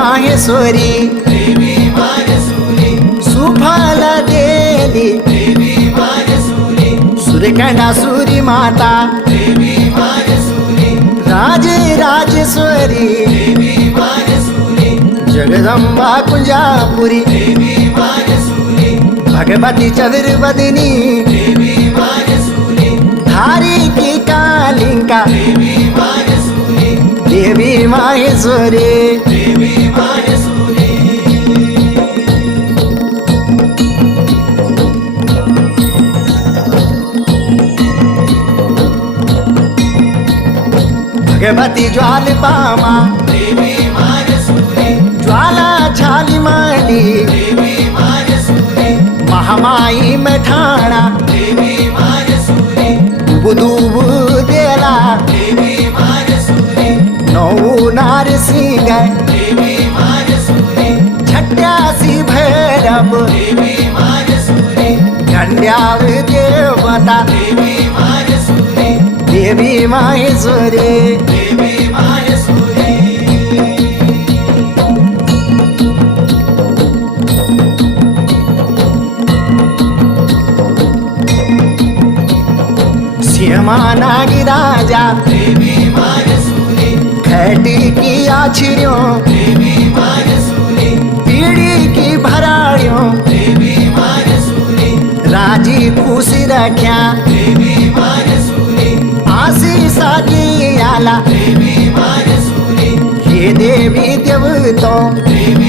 माहेश्वरी देवी मायसुरी सुफल देली देवी मायसुरी सूर्यकंडासुरी माता देवी मायसुरी राजेश्वरी देवी मायसुरी जगदंबा कुंजापुरी देवी मायसुरी भगवती चतुर्वदिनी देवी मायसुरी धारी की कालिंका देवी मायसुरी देवी माहेश्वरी देवी मायसुरी भगवती ज्वालपामा देवी मायसुरी ज्वाला झाली मांडी देवी मायसुरी महामाई मठाणा देवी मायसुरी बुदुबु देला देवी मायसुरी नऊ नारसिंग देवी मायसुरी छट्यासी भैरव देवी मायसुरी खंड्याळ देवता देवी मायसुरी देवी माहेश्वरी देवी मायसुरी श्यामा नागराजा देवी मायसुरी खटी की आछियों देवी मायसुरी पीड़ी की भराड़ियों देवी मायसुरी राजी खुशी रख्या देवी मायसुरी आशीषा की आला देवी मायसुरी हे देवी देवतो देवी